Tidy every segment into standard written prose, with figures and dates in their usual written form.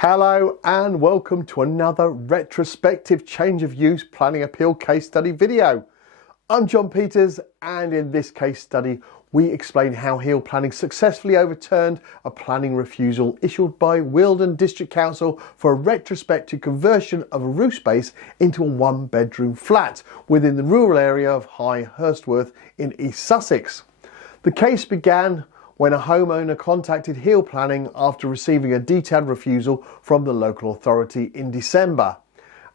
Hello and welcome to another retrospective change of use planning appeal case study video. I'm John Peters, and in this case study we explain how Hill Planning successfully overturned a planning refusal issued by Wealden District Council for a retrospective conversion of a roof space into a one-bedroom flat within the rural area of High Hurstwood in East Sussex. The case began when a homeowner contacted Hill Planning after receiving a detailed refusal from the local authority in December.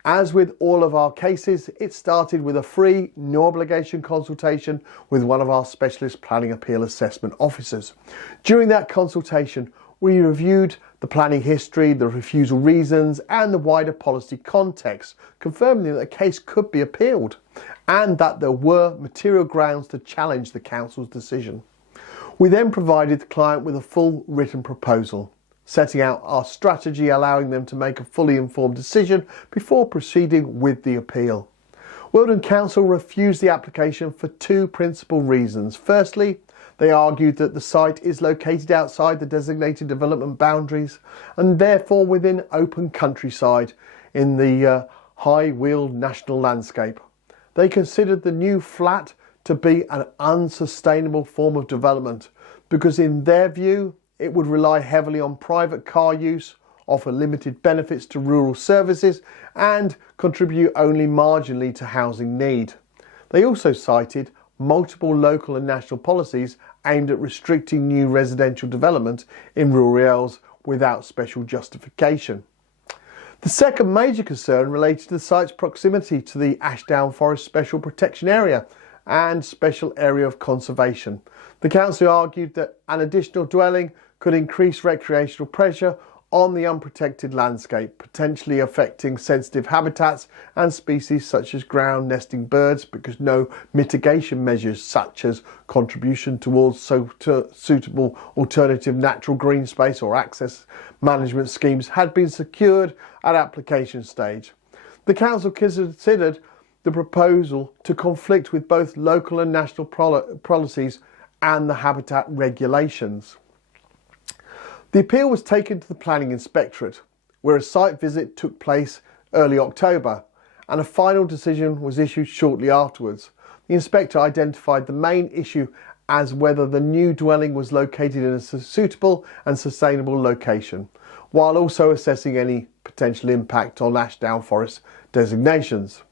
As with all of our cases, it started with a free, no obligation consultation with one of our specialist planning appeal assessment officers. During that consultation, we reviewed the planning history, the refusal reasons and the wider policy context, confirming that the case could be appealed and that there were material grounds to challenge the council's decision. We then provided the client with a full written proposal, setting out our strategy, allowing them to make a fully informed decision before proceeding with the appeal. Wealden Council refused the application for two principal reasons. Firstly, they argued that the site is located outside the designated development boundaries and therefore within open countryside in the High Weald National Landscape. They considered the new flat to be an unsustainable form of development because in their view it would rely heavily on private car use, offer limited benefits to rural services and contribute only marginally to housing need. They also cited multiple local and national policies aimed at restricting new residential development in rural areas without special justification. The second major concern related to the site's proximity to the Ashdown Forest Special Protection Area and Special Area of Conservation. The council argued that an additional dwelling could increase recreational pressure on the unprotected landscape, potentially affecting sensitive habitats and species such as ground nesting birds, because no mitigation measures such as contribution towards suitable alternative natural green space or access management schemes had been secured at application stage. The council considered the proposal to conflict with both local and national policies and the habitat regulations. The appeal was taken to the Planning Inspectorate, where a site visit took place early October and a final decision was issued shortly afterwards. The inspector identified the main issue as whether the new dwelling was located in a suitable and sustainable location, while also assessing any potential impact on Ashdown Forest designations.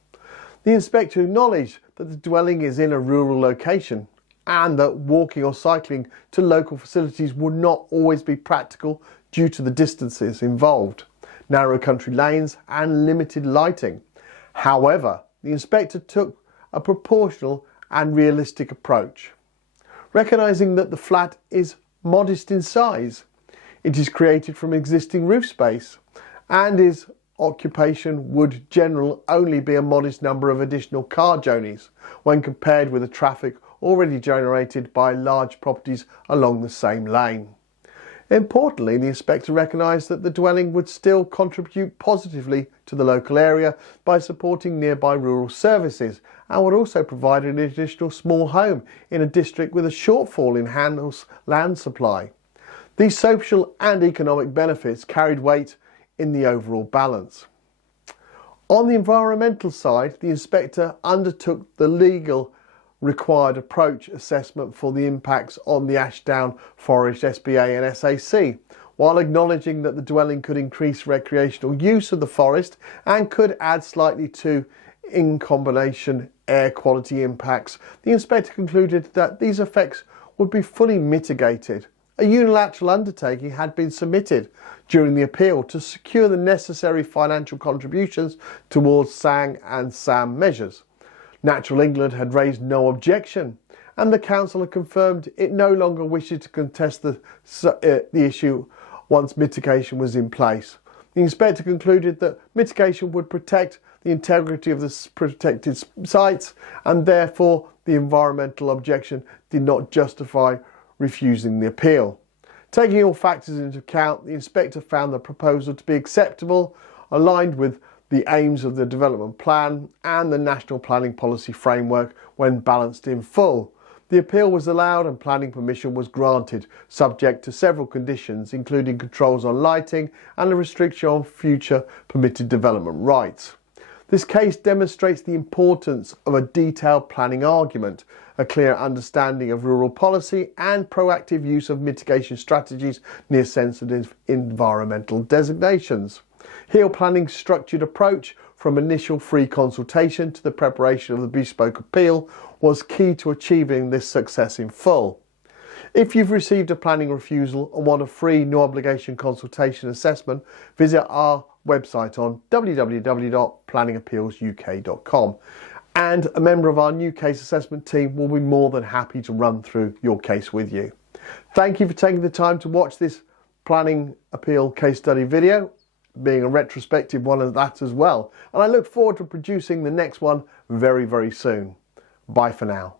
The inspector acknowledged that the dwelling is in a rural location and that walking or cycling to local facilities would not always be practical due to the distances involved, narrow country lanes and limited lighting. However, the inspector took a proportional and realistic approach, recognising that the flat is modest in size. It is created from existing roof space and its occupation would generally only be a modest number of additional car journeys when compared with the traffic already generated by large properties along the same lane. Importantly, the inspector recognised that the dwelling would still contribute positively to the local area by supporting nearby rural services and would also provide an additional small home in a district with a shortfall in house land supply. These social and economic benefits carried weight in the overall balance. On the environmental side, the inspector undertook the legal required approach assessment for the impacts on the Ashdown Forest SBA and SAC, while acknowledging that the dwelling could increase recreational use of the forest and could add slightly to, in combination, air quality impacts. The inspector concluded that these effects would be fully mitigated. A unilateral undertaking had been submitted during the appeal to secure the necessary financial contributions towards SANG and SAM measures. Natural England had raised no objection and the council had confirmed it no longer wishes to contest the issue once mitigation was in place. The inspector concluded that mitigation would protect the integrity of the protected sites and therefore the environmental objection did not justify refusing the appeal. Taking all factors into account, the inspector found the proposal to be acceptable, aligned with the aims of the development plan and the national planning policy framework when balanced in full. The appeal was allowed and planning permission was granted, subject to several conditions, including controls on lighting and a restriction on future permitted development rights. This case demonstrates the importance of a detailed planning argument, a clear understanding of rural policy and proactive use of mitigation strategies near sensitive environmental designations. HEAL Planning's structured approach, from initial free consultation to the preparation of the bespoke appeal, was key to achieving this success in full. If you've received a planning refusal and want a free, no obligation consultation assessment, visit our website on www.planningappealsuk.com, and a member of our new case assessment team will be more than happy to run through your case with you. Thank you for taking the time to watch this planning appeal case study video, being a retrospective one of that as well, and I look forward to producing the next one very, very soon. Bye for now.